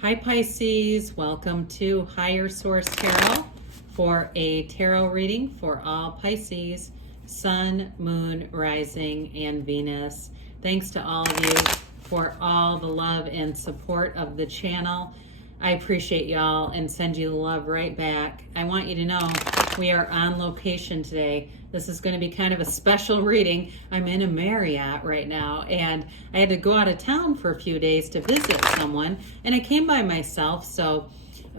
Hi Pisces, welcome to Higher Source Tarot for a tarot reading for all Pisces, Sun, Moon, Rising, and Venus. Thanks to all of you for all the love and support of the channel. I appreciate y'all and send you the love right back. I want you to know we are on location today. This is going to be kind of a special reading. I'm in a Marriott right now, and I had to go out of town for a few days to visit someone, and I came by myself. So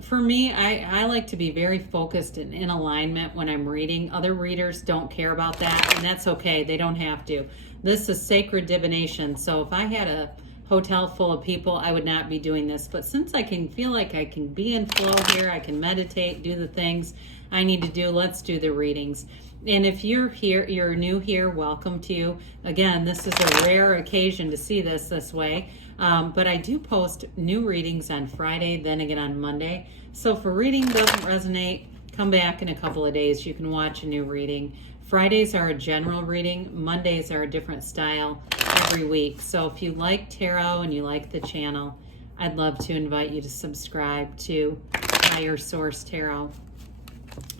for me, I like to be very focused and in alignment when I'm reading. Other readers don't care about that, and that's okay. They don't have to. This is sacred divination, so if I had a hotel full of people, I would not be doing this. But since I can feel like I can be in flow here, I can meditate, do the things I need to do, let's do the readings. And if you're here, you're new here, welcome to you. Again, this is a rare occasion to see this way. But I do post new readings on Friday, then again on Monday. So if a reading doesn't resonate, come back in a couple of days. You can watch a new reading. Fridays are a general reading. Mondays are a different style every week. So if you like tarot and you like the channel, I'd love to invite you to subscribe to Higher Source Tarot.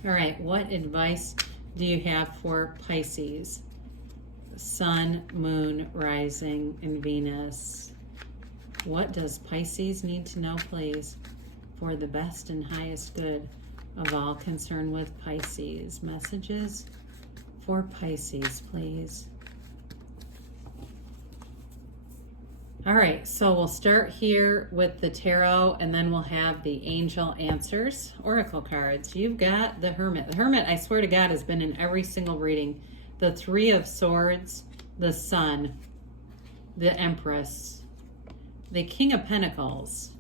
All right, what advice do you have for Pisces? Sun, Moon, Rising, and Venus. What does Pisces need to know, please, for the best and highest good of all concerned with Pisces? Messages for Pisces, please. All right, so we'll start here with the tarot, and then we'll have the angel answers, oracle cards. You've got the Hermit. The Hermit, I swear to God, has been in every single reading. The Three of Swords, the Sun, the Empress, the King of Pentacles,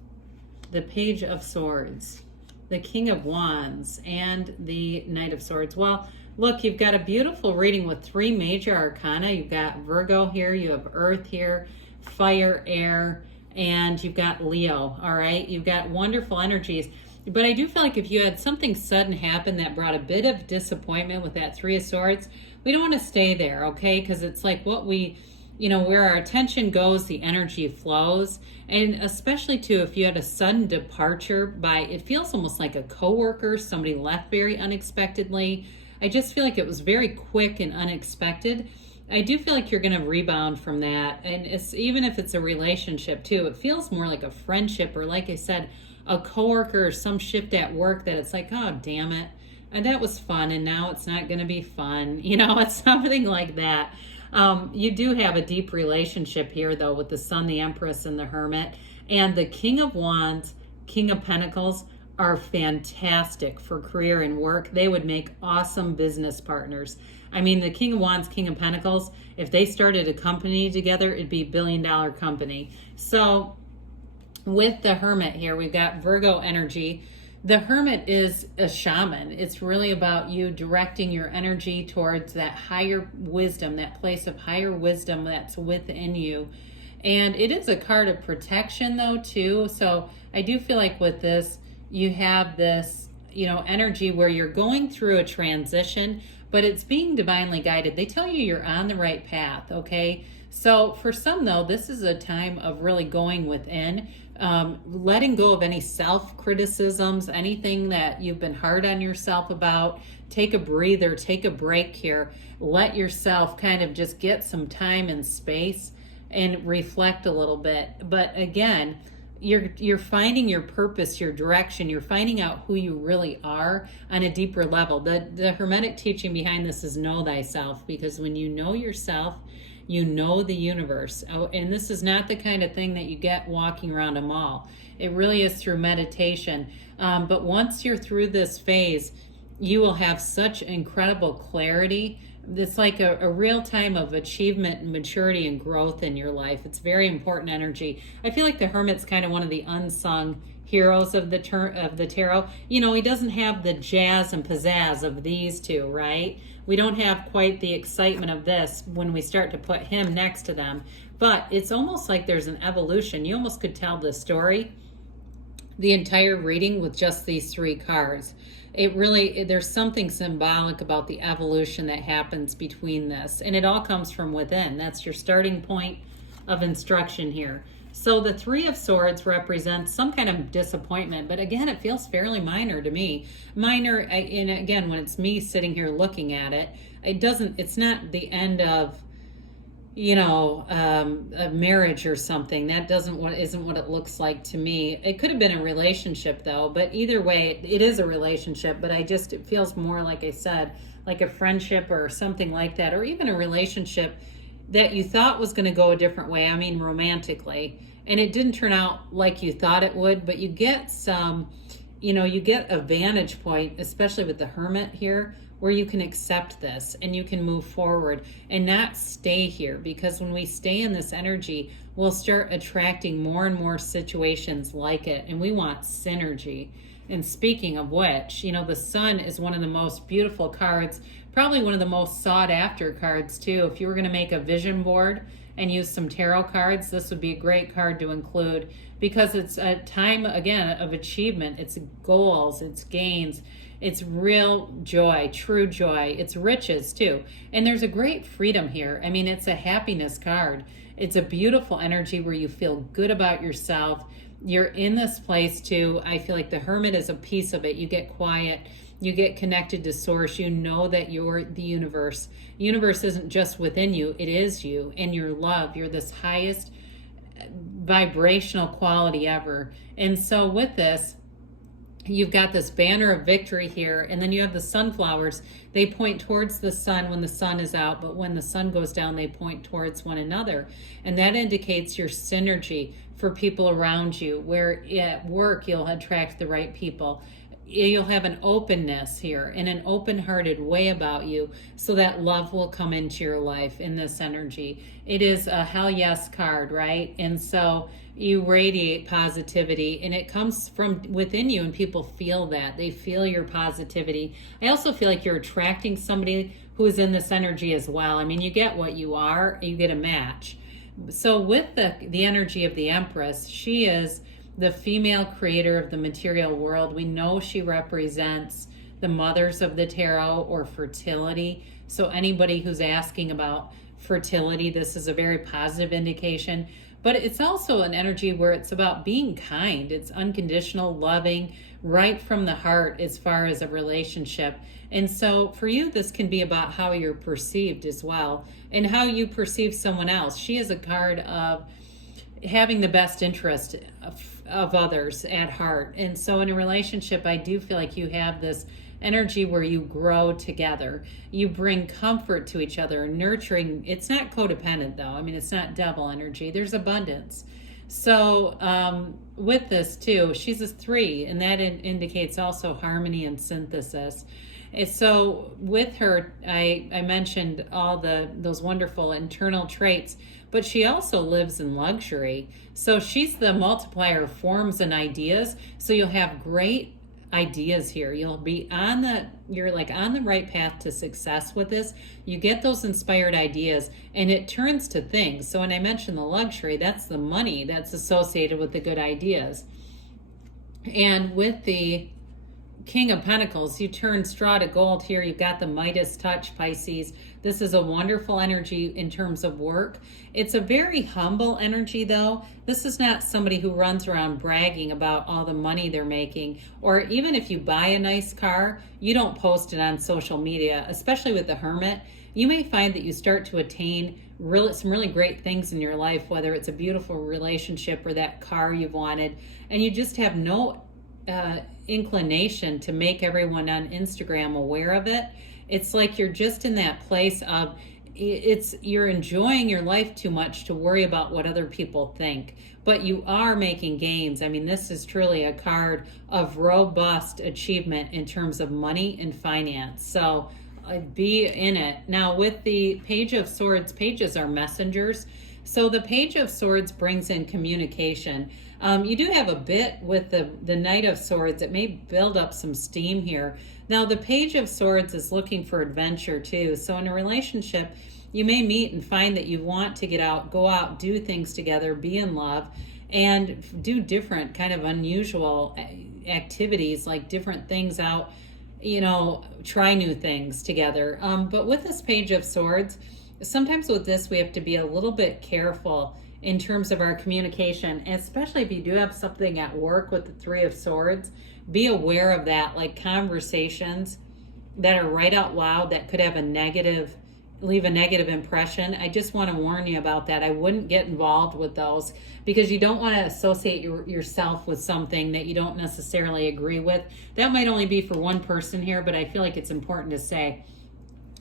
the Page of Swords, the King of Wands, and the Knight of Swords. Well, look, you've got a beautiful reading with three major arcana. You've got Virgo here, you have Earth here, fire, air, and you've got Leo. All right, you've got wonderful energies. But I do feel like if you had something sudden happen that brought a bit of disappointment with that Three of Swords, we don't want to stay there, okay? Because it's like what we, where our attention goes, the energy flows. And especially too, if you had a sudden departure by, it feels almost like a coworker, somebody left very unexpectedly. I just feel like it was very quick and unexpected. I do feel like you're going to rebound from that. And it's, even if it's a relationship too, it feels more like a friendship, or like I said, a coworker, or some shift at work that it's like, oh, damn it. And that was fun, and now it's not going to be fun. It's something like that. You do have a deep relationship here, though, with the Sun, the Empress, and the Hermit. And the King of Wands, King of Pentacles are fantastic for career and work. They would make awesome business partners. I mean, the King of Wands, King of Pentacles, if they started a company together, it'd be a billion-dollar company. So with the Hermit here, we've got Virgo energy. The Hermit is a shaman. It's really about you directing your energy towards that higher wisdom, that place of higher wisdom that's within you. And it is a card of protection, though, too. So I do feel like with this, you have this, energy where you're going through a transition, but it's being divinely guided. They tell you you're on the right path, okay? So for some, though, this is a time of really going within, letting go of any self-criticisms, anything that you've been hard on yourself about. Take a breather, take a break here. Let yourself kind of just get some time and space and reflect a little bit. But again, you're finding your purpose, your direction. You're finding out who you really are on a deeper level. The Hermetic teaching behind this is know thyself, because when you know yourself, you know the universe. And this is not the kind of thing that you get walking around a mall. It really is through meditation. But once you're through this phase, you will have such incredible clarity. It's like a real time of achievement and maturity and growth in your life. It's very important energy. I feel like the Hermit's kind of one of the unsung heroes of the tarot. He doesn't have the jazz and pizzazz of these two, right? We don't have quite the excitement of this when we start to put him next to them. But it's almost like there's an evolution. You almost could tell the story, the entire reading, with just these three cards. There's something symbolic about the evolution that happens between this. And it all comes from within. That's your starting point of instruction here. So the Three of Swords represents some kind of disappointment, but again, it feels fairly minor to me. Minor, and again, when it's me sitting here looking at it, it's not the end of, a marriage or something. That isn't what it looks like to me. It could have been a relationship though, but either way, it is a relationship, but it feels more, like I said, like a friendship or something like that, or even a relationship that you thought was going to go a different way. I mean, romantically, and it didn't turn out like you thought it would, but you get you get a vantage point, especially with the Hermit here, where you can accept this and you can move forward and not stay here, because when we stay in this energy, we'll start attracting more and more situations like it, and we want synergy. And speaking of which, the Sun is one of the most beautiful cards, probably one of the most sought after cards too. If you were going to make a vision board and use some tarot cards, this would be a great card to include, because it's a time, again, of achievement. It's goals, it's gains, it's real joy, true joy. It's riches too. And there's a great freedom here. I mean, it's a happiness card. It's a beautiful energy where you feel good about yourself. You're in this place too. I feel like the Hermit is a piece of it. You get quiet. You get connected to source. You know that you're the universe. The universe isn't just within you. It is you and your love. You're this highest vibrational quality ever. And so with this, you've got this banner of victory here, and then you have the sunflowers. They point towards the sun when the sun is out, but when the sun goes down, they point towards one another. And that indicates your synergy for people around you, where at work you'll attract the right people. You'll have an openness here and an open-hearted way about you, so that love will come into your life in this energy. It is a hell yes card, right? And so you radiate positivity, and it comes from within you, and people feel that. They feel your positivity. I also feel like you're attracting somebody who is in this energy as well. I mean, you get what you are, you get a match. So with the energy of the Empress, she is the female creator of the material world. We know she represents the mothers of the tarot, or fertility. So anybody who's asking about fertility, this is a very positive indication. But it's also an energy where it's about being kind. It's unconditional, loving, right from the heart as far as a relationship. And so for you, this can be about how you're perceived as well, and how you perceive someone else. She is a card of having the best interest of others at heart. And so in a relationship, I do feel like you have this energy where you grow together. You bring comfort to each other, nurturing. It's not codependent though. I mean, it's not devil energy. There's abundance. So with this too, she's a 3, and that indicates also harmony and synthesis. And so with her, I mentioned all those wonderful internal traits, but she also lives in luxury. So she's the multiplier of forms and ideas. So you'll have great ideas here. You're like on the right path to success with this. You get those inspired ideas, and it turns to things. So when I mentioned the luxury, that's the money that's associated with the good ideas. And with the King of Pentacles, you turn straw to gold here. You've got the Midas touch, Pisces. This is a wonderful energy in terms of work. It's a very humble energy though. This is not somebody who runs around bragging about all the money they're making, or even if you buy a nice car, you don't post it on social media, especially with the Hermit. You may find that you start to attain some really great things in your life, whether it's a beautiful relationship or that car you've wanted, and you just have no inclination to make everyone on Instagram aware of it. It's like you're just in that place of you're enjoying your life too much to worry about what other people think, but you are making gains. I mean, this is truly a card of robust achievement in terms of money and finance. So be in it. Now with the Page of Swords, pages are messengers. So the Page of Swords brings in communication. You do have a bit with the Knight of Swords. It may build up some steam here. Now, the Page of Swords is looking for adventure too. So in a relationship, you may meet and find that you want to go out, do things together, be in love, and do different kind of unusual activities, like different things out, try new things together. But with this Page of Swords, sometimes with this, we have to be a little bit careful in terms of our communication, especially if you do have something at work with the Three of Swords. Be aware of that, like conversations that are right out loud that could have leave a negative impression. I just want to warn you about that. I wouldn't get involved with those because you don't want to associate yourself with something that you don't necessarily agree with. That might only be for one person here, but I feel like it's important to say,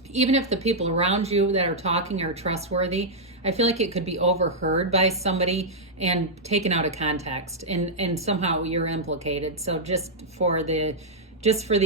even if the people around you that are talking are trustworthy, I feel like it could be overheard by somebody and taken out of context, and somehow you're implicated. So just for the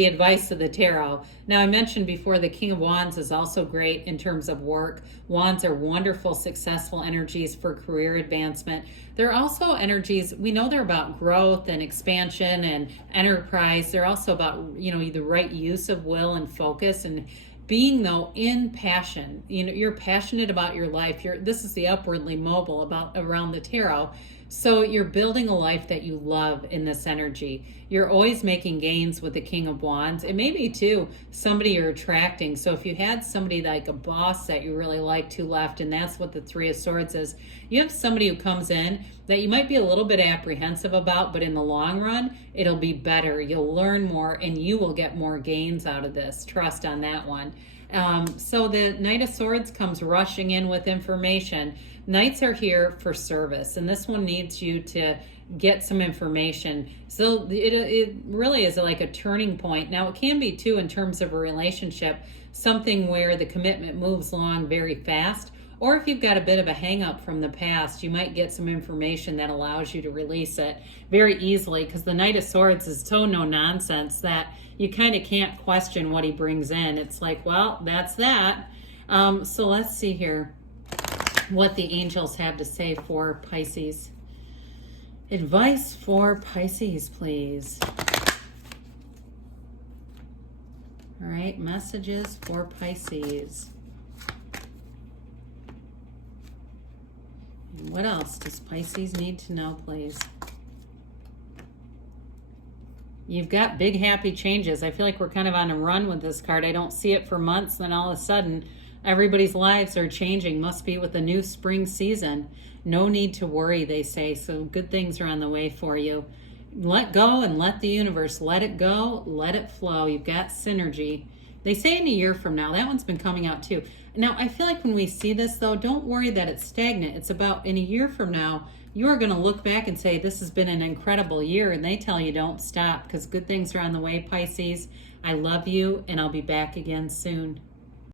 advice of the tarot. Now, I mentioned before the King of Wands is also great in terms of work. Wands are wonderful, successful energies for career advancement. They're also energies, we know they're about growth and expansion and enterprise. They're also about, the right use of will and focus and being, though, in passion. You're passionate about your life. This is the upwardly mobile around the tarot. So you're building a life that you love in this energy. You're always making gains with the King of Wands. It may be, too, somebody you're attracting. So if you had somebody like a boss that you really liked who left, and that's what the Three of Swords is, you have somebody who comes in that you might be a little bit apprehensive about, but in the long run, it'll be better. You'll learn more, and you will get more gains out of this. Trust on that one. So the Knight of Swords comes rushing in with information. Knights are here for service, and this one needs you to get some information. So it really is like a turning point. Now, it can be, too, in terms of a relationship, something where the commitment moves along very fast. Or if you've got a bit of a hang up from the past, you might get some information that allows you to release it very easily, because the Knight of Swords is so no nonsense that you kind of can't question what he brings in. It's like, well, that's that. So let's see here what the angels have to say for Pisces. Advice for Pisces, please. All right, messages for Pisces. And what else does Pisces need to know, please? You've got big happy changes. I feel like we're kind of on a run with this card. I don't see it for months, then all of a sudden everybody's lives are changing. Must be with the new spring season. No need to worry, they say. So good things are on the way for you. Let go and let the universe let it go. Let it flow. You've got synergy. They say in a year from now. That one's been coming out too. Now, I feel like when we see this, though, don't worry that it's stagnant. It's about in a year from now, you're going to look back and say, this has been an incredible year. And they tell you don't stop, because good things are on the way, Pisces. I love you, and I'll be back again soon.